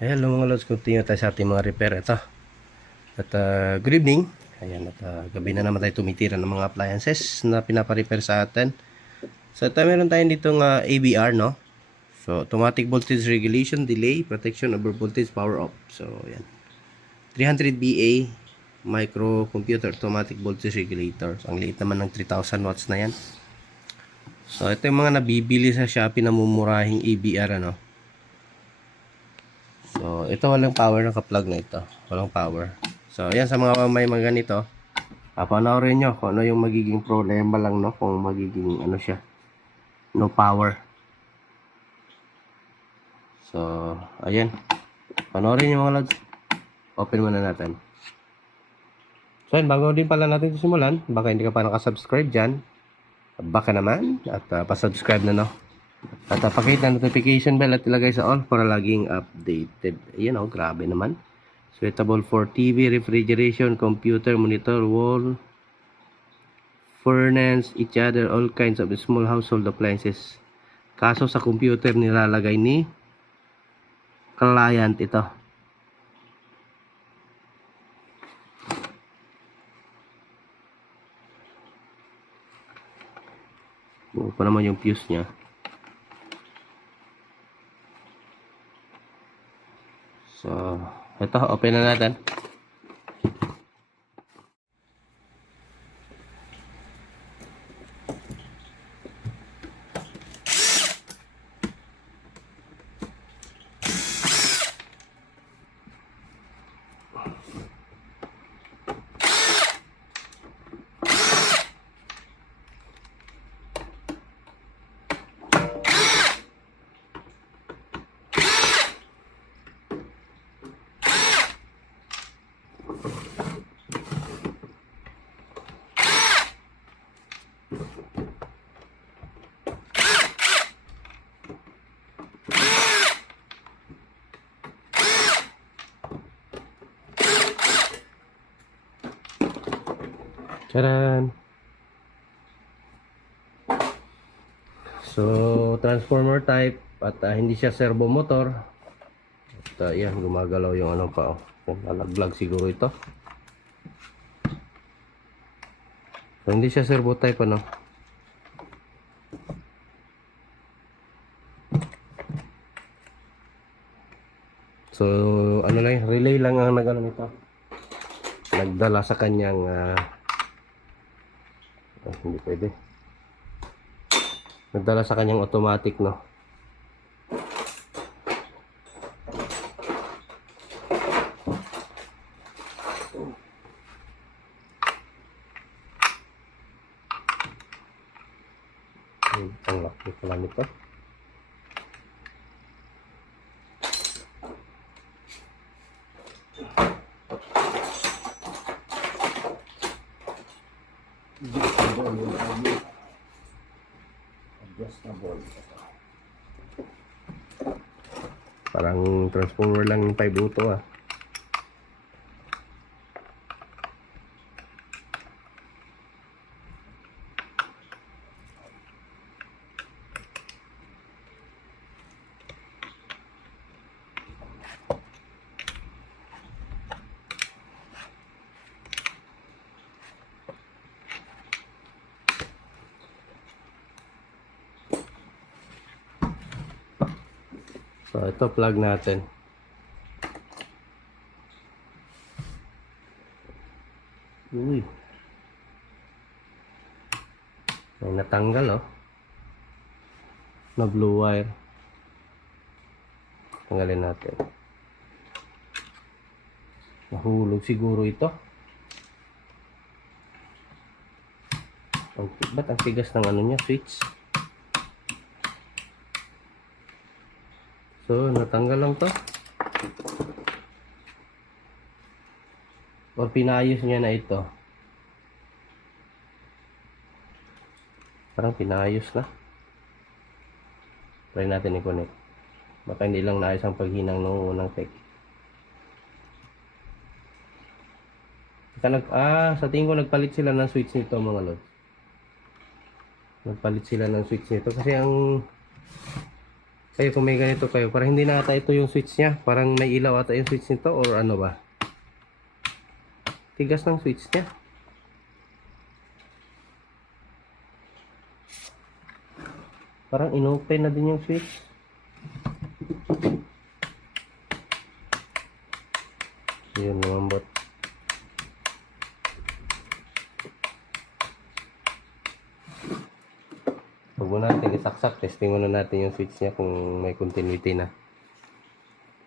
Hello mga lods, continue tayo sa ating mga repair. Ito. At good evening. Ayan, at gabi na naman tayo tumitira ng mga appliances na pinapa-repair sa atin. So ito, meron tayo ditong ABR, no? So automatic voltage regulation, delay, protection over voltage, power off. So ayan, 300 VA microcomputer automatic voltage regulator. So, ang liit naman ng 3000 watts na yan. So ito yung mga nabibili sa Shopee na mumurahing ABR, ano? So, ito walang power ng ka-plug na ito. Walang power. So, ayan sa mga may mga ganito. Panoorin nyo kung ano yung magiging problema lang, no? Kung magiging ano siya. No power. So, ayan. Panoorin nyo mga lads. Open muna natin. So, ayan. Bago din pala natin simulan. Baka hindi ka pa nakasubscribe dyan. Baka naman. At pasubscribe na, no? At pakita notification bell at ilagay sa all para laging updated. Ayan, oh, grabe naman. Suitable for TV, refrigeration, computer, monitor, wall, furnace, each other, all kinds of small household appliances. Kaso sa computer nilalagay ni client ito. Buo pa naman yung fuse niya. So, ito, open na natin. Charan! So, transformer type at hindi siya servo motor. At yan, gumagalaw yung ano pa. Nalaglag siguro ito. So, hindi siya servo type, ano. So, ano lang, relay lang ang nagano nito. Nagdala sa kanyang hindi pwede. Nagdala sa kanyang automatic, no. Ang laki pala nito. Parang transformer lang yung 5 auto ah. So ito plug natin. Uy. May natanggal oh. Na blue wire. Tanggalin natin. Nahulog siguro ito. Ba't ang tigas ng ano niya, switch? So, natanggal lang to. O pinayos niya na ito. Parang pinayos na. Try natin i-connect. Baka hindi lang naayos ang paghinang ng unang tech. Sa tingin ko nagpalit sila ng switch nito mga lods. Nagpalit sila ng switch nito kasi Kayo kung may ganito kayo, parang hindi na ata ito yung switch niya. Parang may ilaw ata yung switch nito or ano ba? Tigas ng switch niya. Parang inopen na din yung switch. Yun lumambot. Huwag mo natin isaksak. Testing muna natin yung switch niya kung may continuity na.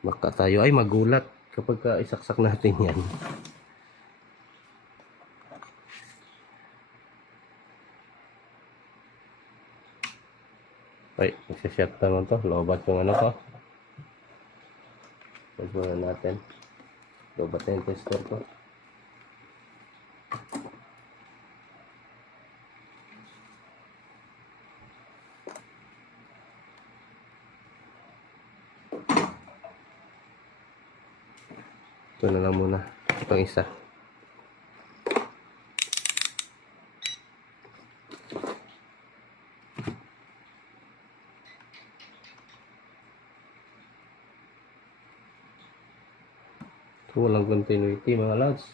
Baka tayo ay magulat kapag isaksak natin yan. Ay, isa-shut down to. Lobat yung ano ko. Huwag muna natin. Lobat na yung tester ko. Ito na lang muna. Itong isa. Walang continuity mga lods.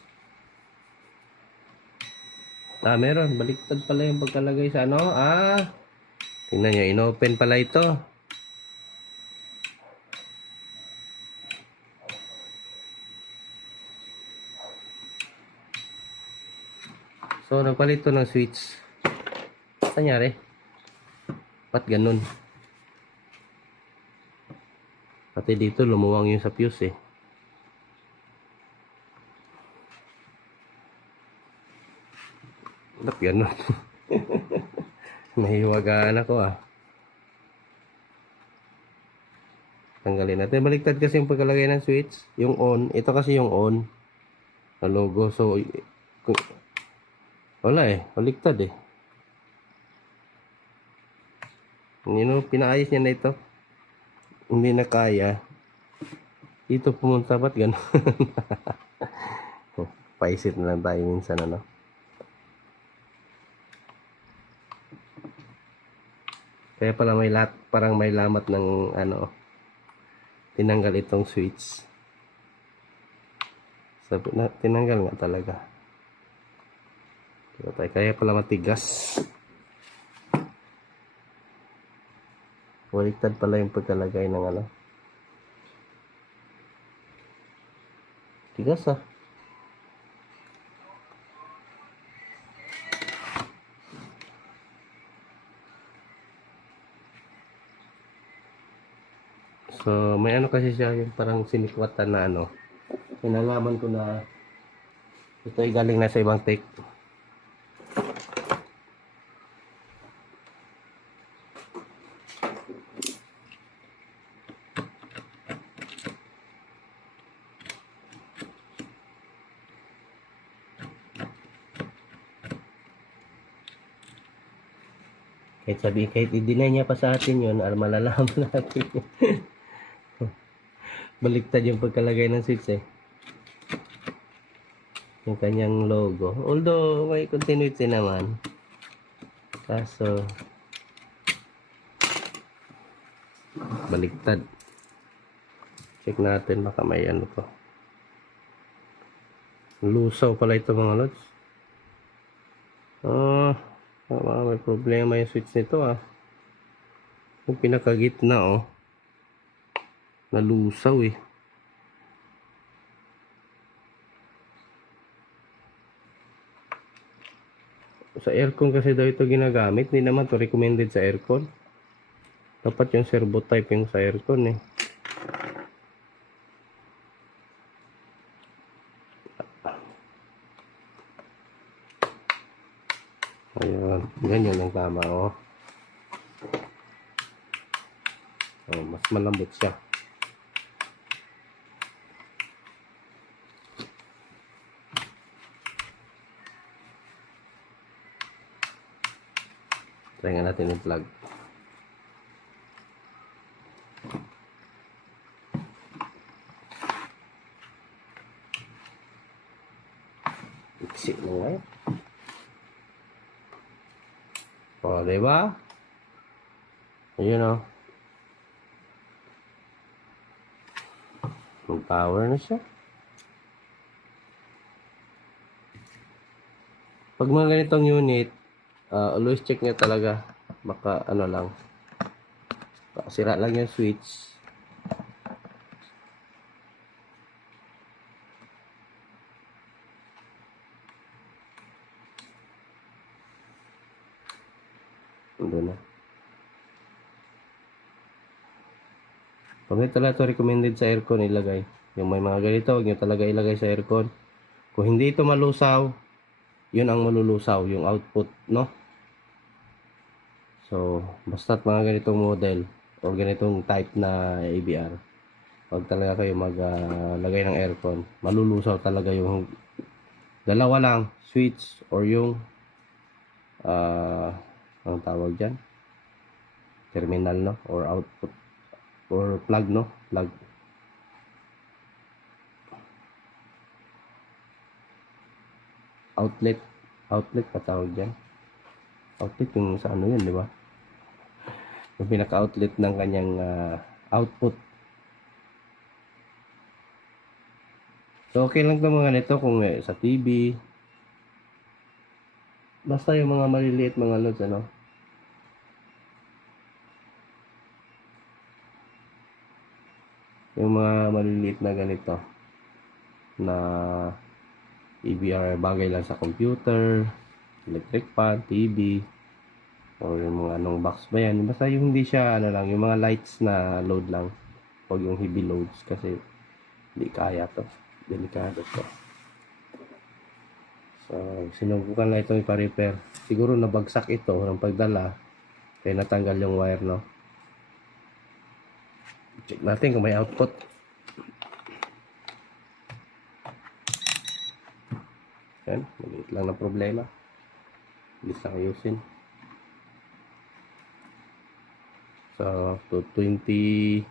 Meron. Baliktad pala yung pagkalagay sa ano. Tingnan nyo. Inopen pala ito. So, nagpalit ito ng switch. Ano nangyari? Ba't ganun? Pati dito lumuwang yung sa fuse eh. Ba't ganun? Nahiwagaan ako Tanggalin natin. Baliktad kasi yung pagkalagay ng switch. Yung on. Ito kasi yung on. Na logo. So, wala baliktad pinaayos niya na ito. Hindi na kaya. Dito pumunta. Ba't ganun? Paisip na lang tayo minsan Kaya pala parang may lamat ng tinanggal itong switch. Sabi na, tinanggal nga talaga. Kaya pala matigas. Baliktad pala yung pagkalagay ng tigas So, may kasi siya yung parang sinikwatan na Inalaman ko na ito ay galing na sa ibang take. Kahit i-deny niya pa sa atin yun, malalaman natin. Baliktad yung pagkalagay ng switch yung kanyang logo. Although may continuity naman. Kaso baliktad. Check natin baka may to. Lusaw pala ito mga lods. May problema yung switch nito Yung pinakagitna nalusaw Sa aircon kasi daw ito ginagamit. Hindi naman to recommended sa aircon. Dapat yung servo type yung sa aircon Ayun. Ganyan ang tama mas malambot siya. Try nga natin yung plug. Iksi mo diba? Ayun Mag-power na siya. Pag mga ganitong unit, always check nyo talaga. Baka ano lang, sira lang yung switch. Ando na. Pag ito talaga recommended sa aircon ilagay. Yung may mga ganito, huwag nyo talaga ilagay sa aircon. Kung hindi ito malusaw, yun ang malulusaw, yung output, no? So, basta't mga ganitong model o ganitong type na ABR, huwag talaga kayo maglagay ng aircon. Malulusaw talaga yung dalawa lang, switch or yung ang tawag dyan, terminal, no? Or output or plug, no? Plug. Outlet patawag dyan. Outlet yung sa ano yun, di ba? Yung pinaka-outlet ng kanyang output. So, okay lang itong mga nito kung sa TV. Basta yung mga maliliit mga loads, ano? Yung mga maliliit na ganito na EBR, bagay lang sa computer, electric fan, TV, or yung mga anong box ba yan. Basta yung hindi siya, ano lang, yung mga lights na load lang. Huwag yung heavy loads kasi hindi kaya to. Delikado to. So, sinubukan lang itong ipa-repair. Siguro nabagsak ito ng pagdala. Kaya natanggal yung wire, no? Check natin kung may output. Yan, maliit lang na problema. Bilis lang ayusin. So, 220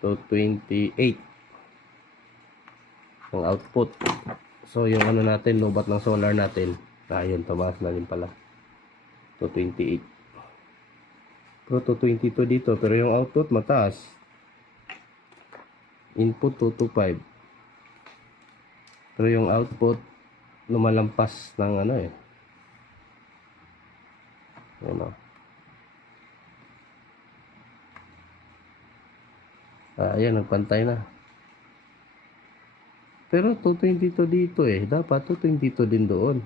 to 28 ang output. So, yung ano natin, lobat ng solar natin, ayun, tumaas na rin pala. 228. Pero 222 dito, pero yung output mataas. Input 225. Pero yung output lumalampas ng ano eh. Ayan o. Ayan, nagpantay na. Pero 222 dito eh. Dapat 222 din doon.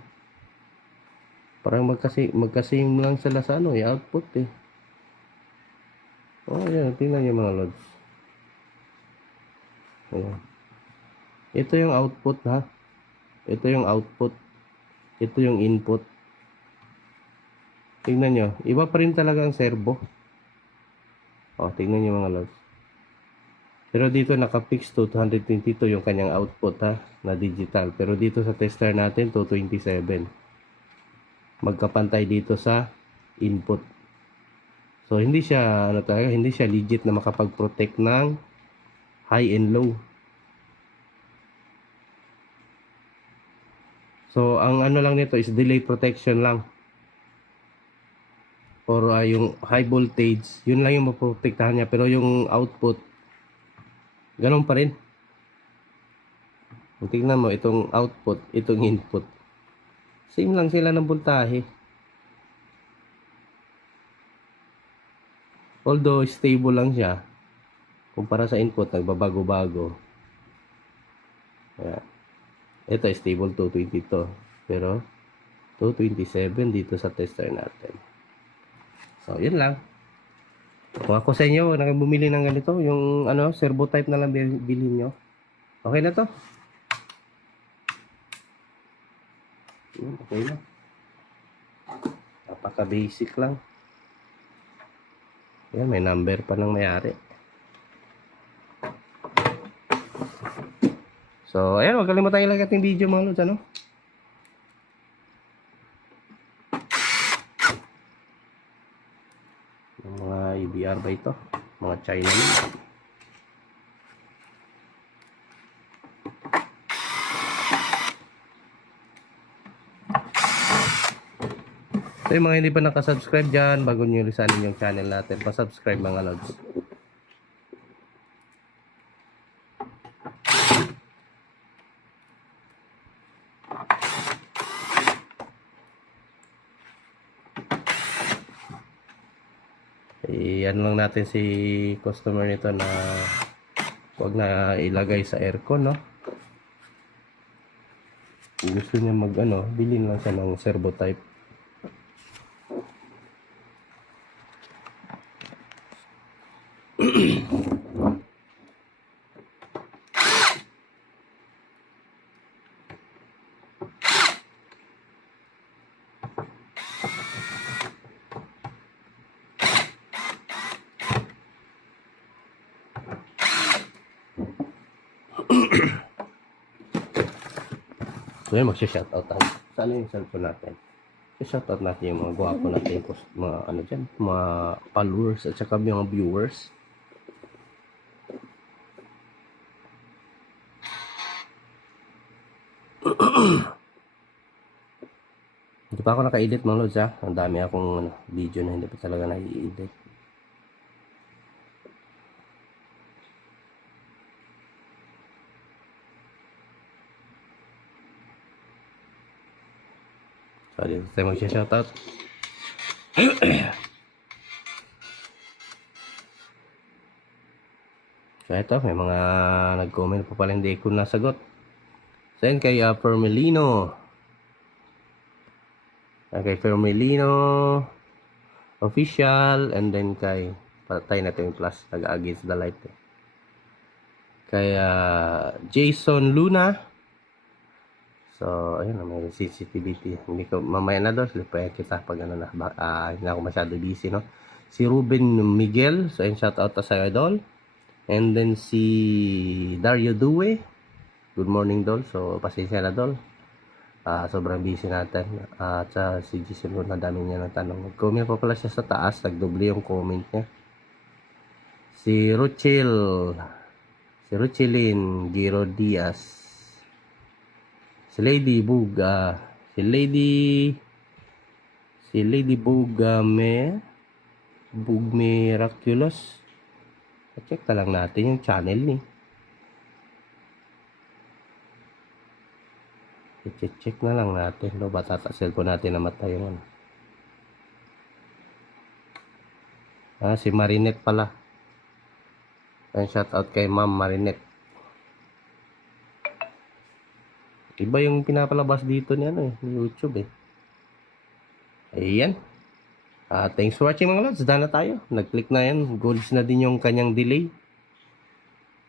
Parang magkasing lang sila sa ano eh, output eh. Oh, ayan. Tingnan nyo mga loads. Ayan. Ito yung output ha. Ito yung output. Ito yung input. Tingnan nyo. Iba pa rin talaga ang servo. Oh, tingnan nyo mga loads. Pero dito naka-fix to 222 yung kanyang output ha, na digital. Pero dito sa tester natin 227. Magkapantay dito sa input. So hindi siya ano talaga, hindi siya legit na makapag-protect ng high and low. So ang ano lang nito is delay protection lang. Or yung high voltage, yun lang yung maprotektahan niya, pero yung output ganun pa rin. Kung tingnan mo, itong output, itong input, same lang sila ng voltahe. Although stable lang siya, kumpara sa input, nagbabago-bago. Ayan. Ito stable 222, pero 227 dito sa tester natin. So, yun lang. Kung ako sa inyo, huwag na kayo bumili ng ganito. Yung ano, servo type na lang bilhin nyo. Okay na to. Okay na. Napaka-basic lang. Ayan, may number pa ng may-ari. So, ayan, huwag kalimutan ilagay ating video mga lods, ano? Mga EBR ba ito? Mga China nyo. So yung mga hindi pa nakasubscribe dyan, bago nyo lisanin yung channel natin, pasubscribe mga lods. Iyan lang natin si customer nito na huwag na ilagay sa aircon, no? Kung gusto niya mag ano, bilhin lang siya ng servo type. So yun, magsha-shoutout tayo. Saan yung cellphone natin? I-shoutout natin yung mga gwapo natin, mga ano dyan, mga followers at saka mga viewers. Hindi pa ako naka-edit mga lods ha. Ang dami akong video na hindi pa talaga nai-edit. So dito tayo magsha-shoutout. So ito, may mga nag-comment pa pala hindi ko nasagot. So yun kay Fermelino. Kay Fermelino official, and then kay patay na ito yung plus, nag-against the light eh. Kay Jason Luna. So ayun, may sensitivity. Hindi ko mamaya na doon, lipayan kita pag ano na, hindi ako masyado busy, no. Si Ruben Miguel, so ayun, shout out sa idol. And then si Dario Due, good morning Dol. So pasensya na Dol, sobrang busy natin. At si Jason Luna, dami niya ng tanong. Nag-comment pa pala siya sa taas, nagdoble yung comment niya. Si Ruchelin Giro Diaz, si Lady Buga, si Lady Bug Miraculous. Check na lang natin yung channel ni. I-check na lang natin. No, bata cellphone natin namatay yun. Si Marinette pala. And shout out kay Ma'am Marinette. Iba yung pinapalabas dito ni ano ni YouTube eh. Ayan. Thanks for watching mga lods. Dana tayo. Nag-click na yan. Goals na din yung kanyang delay.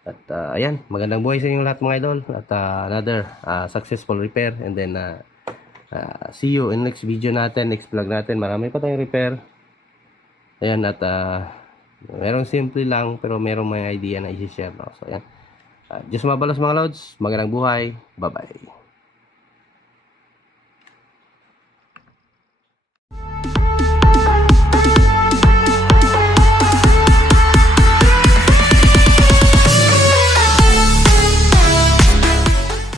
At ayan. Magandang buhay sa inyong lahat mga idol. At another successful repair. And then see you in next video natin. Next vlog natin. Marami pa tayong repair. Ayan. At merong simple lang. Pero merong may idea na i-share. No? So ayan. Diyos mabalos mga lods. Magandang buhay. Bye bye.